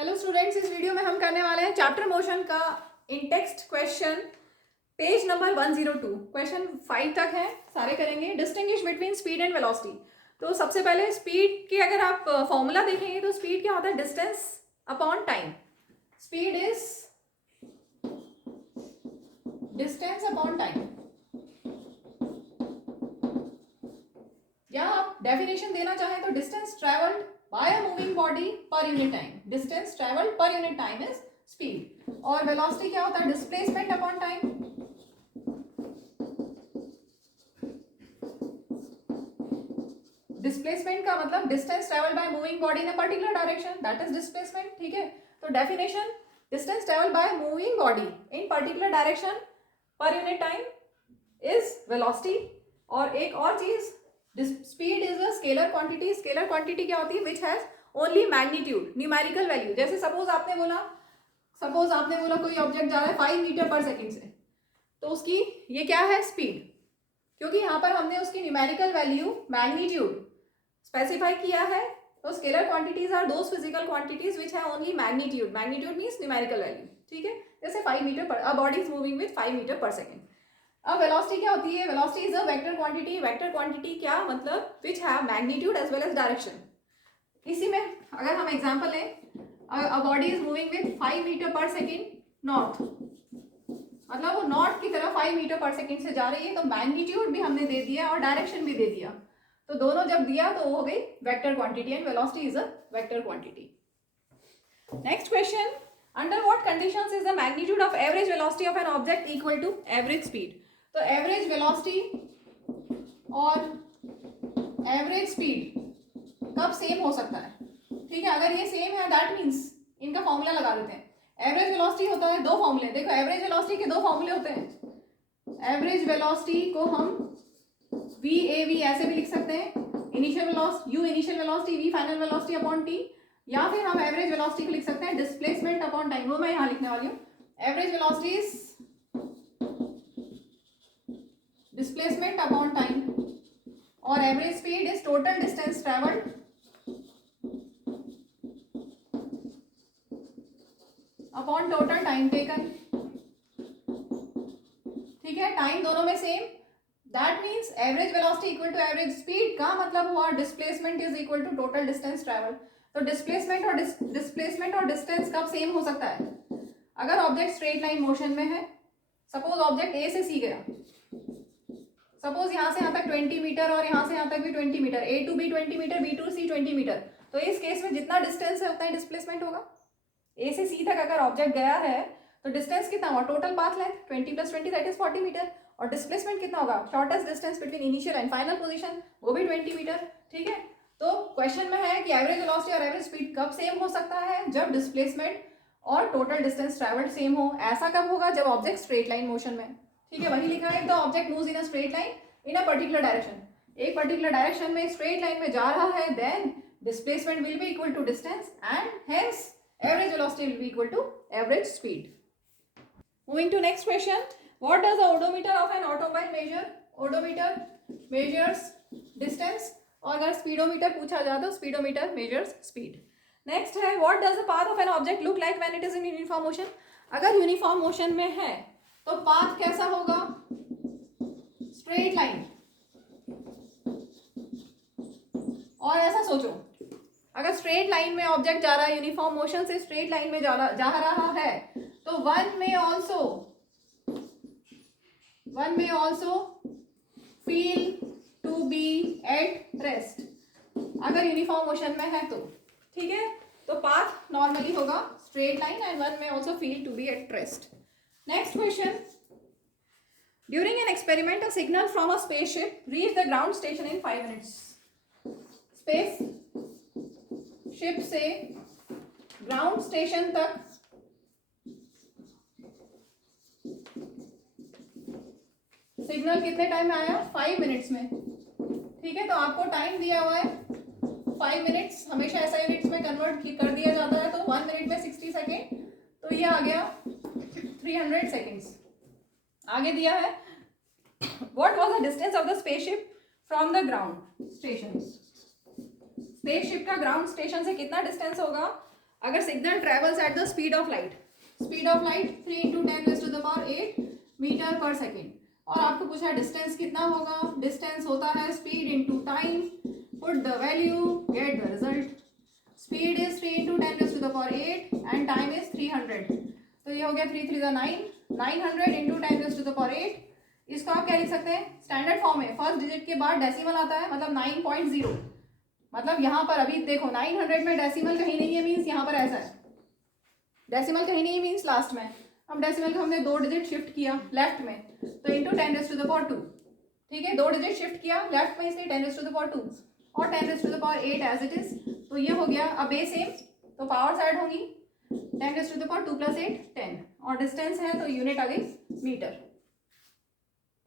Hello students, इस video में हम करने वाले हैं चैप्टर मोशन का in text question page number 102। Question 5 तक है, सारे करेंगे। Distinguish between speed and velocity. तो सबसे पहले स्पीड की अगर आप फॉर्मूला देखेंगे तो स्पीड क्या होता है? Distance upon time. Speed is distance upon time, या आप डेफिनेशन देना चाहें तो distance travelled by a moving body per unit time. Distance travelled per unit time is speed. और वेलोसिटी क्या होता है? Displacement upon time. डिस्प्लेसमेंट का मतलब distance travelled by moving body in a particular direction, that is displacement. ठीक है, तो definition distance travelled by moving body in particular direction per unit time is velocity. और एक और चीज, speed is a scalar quantity. Scalar quantity क्या होती है? Which has only magnitude, numerical value. जैसे सपोज आपने बोला कोई ऑब्जेक्ट जा रहा है 5 मीटर पर सेकेंड से, तो उसकी ये क्या है? स्पीड। क्योंकि यहाँ पर हमने उसकी न्यूमेरिकल वैल्यू मैग्नीट्यूड स्पेसिफाई किया है। तो scalar quantities are those physical quantities which have only magnitude. Magnitude means numerical value. ठीक है, जैसे 5 मीटर पर a body is moving with 5 metre per second. अब वेलोसिटी क्या होती है? Velocity is a vector quantity. Vector quantity क्या मतलब? Which have magnitude as well as direction. इसी में अगर हम एग्जांपल लें, a body is moving with 5 metre per second north, मतलब वो नॉर्थ की तरफ 5 मीटर पर सेकेंड से जा रही है, तो मैग्नीट्यूड भी हमने दे दिया और डायरेक्शन भी दे दिया। तो दोनों जब दिया तो वो हो गई vector quantity, and velocity is a vector quantity. Next question, under what conditions is the magnitude of average velocity of an object equal to average speed. तो एवरेज वेलोसिटी और एवरेज स्पीड कब सेम हो सकता है? ठीक है, अगर ये सेम है दैट मीन्स इनका फॉर्मूला लगा देते हैं। एवरेज वेलोसिटी होता है, दो फॉर्मूले। देखो, एवरेज वेलोसिटी के दो फॉर्मूले होते हैं। एवरेज वेलोसिटी को हम VAV ऐसे भी लिख सकते हैं, initial velocity U initial velocity, V final velocity upon T, या फिर हम एवरेज वेलोसिटी को लिख सकते हैं डिस्प्लेसमेंट अपॉन टाइम। वो मैं यहाँ लिखने वाली हूँ। Average velocity is displacement upon time, और average speed is total distance travelled upon total time taken. ठीक है, टाइम दोनों में same, that means average velocity equal to average speed का मतलब हुआ displacement is equal to total distance travelled. तो displacement और डिस्टेंस कब सेम हो सकता है? अगर ऑब्जेक्ट स्ट्रेट लाइन मोशन में है। सपोज ऑब्जेक्ट ए से सी गया, सपोज यहाँ से यहाँ तक 20 मीटर और यहाँ से यहाँ तक भी 20 metre, A to B 20 metre, B to C 20 metre. तो इस केस में जितना डिस्टेंस है उतना ही डिस्प्लेसमेंट होगा। A से C तक अगर ऑब्जेक्ट गया है तो डिस्टेंस कितना हुआ? Total path length 20 + 20 that is 40 metre. और डिस्प्लेसमेंट कितना होगा? Shortest distance between initial and final position, वो भी 20 मीटर। ठीक है, तो क्वेश्चन में है कि एवरेज वेलोसिटी और एवरेज स्पीड कब सेम हो सकता है? जब डिस्प्लेसमेंट और टोटल डिस्टेंस ट्रेवल्ड सेम हो। ऐसा कब होगा? जब ऑब्जेक्ट स्ट्रेट लाइन मोशन में। ठीक है, वही लिखा है, the object moves in a straight line in a particular direction. एक पर्टिकुलर डायरेक्शन में स्ट्रेट लाइन में जा रहा है, then displacement will be equal to distance and hence average velocity will be equal to average speed. Moving to next question, what does the odometer of an automobile measure? Odometer measures distance, और अगर speedometer पूछा जाए तो speedometer measures speed. Next है, what does the path of an object look like when it is in uniform motion? अगर uniform motion में है तो path कैसा होगा? Straight line। और ऐसा सोचो, अगर स्ट्रेट लाइन में ऑब्जेक्ट जा रहा है, यूनिफॉर्म मोशन से स्ट्रेट लाइन में जा रहा है, तो one may also feel to be at rest. अगर यूनिफॉर्म मोशन में है तो ठीक है, तो पाथ नॉर्मली होगा straight line, and one may also feel to be at rest. Next question, during an experiment a signal from a spaceship reach the ground station इन 5 minutes. Space ship से ground station तक signal कितने time में आया? 5 minutes में। ठीक है, तो आपको टाइम दिया हुआ है 5 मिनट्स। हमेशा ऐसा यूनिट्स में कन्वर्ट कर दिया जाता है, तो 1 मिनट में 60 सेकेंड, तो ये आ गया 300 सेकेंड्स। आगे दिया है, what was the distance of the spaceship from the ground station. Spaceship का ग्राउंड स्टेशन से कितना डिस्टेंस होगा? अगर signal travels at the speed of light 3 into 10⁸ metre per second, और आपको पूछा डिस्टेंस कितना होगा, डिस्टेंस होता है speed into time, put the value, get the result. Speed is 3 into 10⁸ and time is 300, तो ये हो गया 3 3 9, 900 इंटू 10⁸। इसको आप क्या लिख सकते हैं, स्टैंडर्ड फॉर्म में फर्स्ट डिजिट के बाद डेसिमल आता है, मतलब 9.0, मतलब यहाँ पर अभी देखो 900 में डेसिमल कहीं नहीं है, मीन्स यहाँ पर ऐसा है, डेसिमल कहीं नहीं है मीन्स लास्ट में। अब डेसिमल को हमने 2 डिजिट शिफ्ट किया लेफ्ट में, तो इंटू 10⁻², ठीक है, 2 डिजिट शिफ्ट किया लेफ्ट में इसलिए 10⁻² और 10⁸ एज इट इज, तो ये हो गया। अब बेस सेम, तो पावर्स ऐड होंगी, 10⁻² + 8 10, और डिस्टेंस है तो यूनिट आ गई मीटर।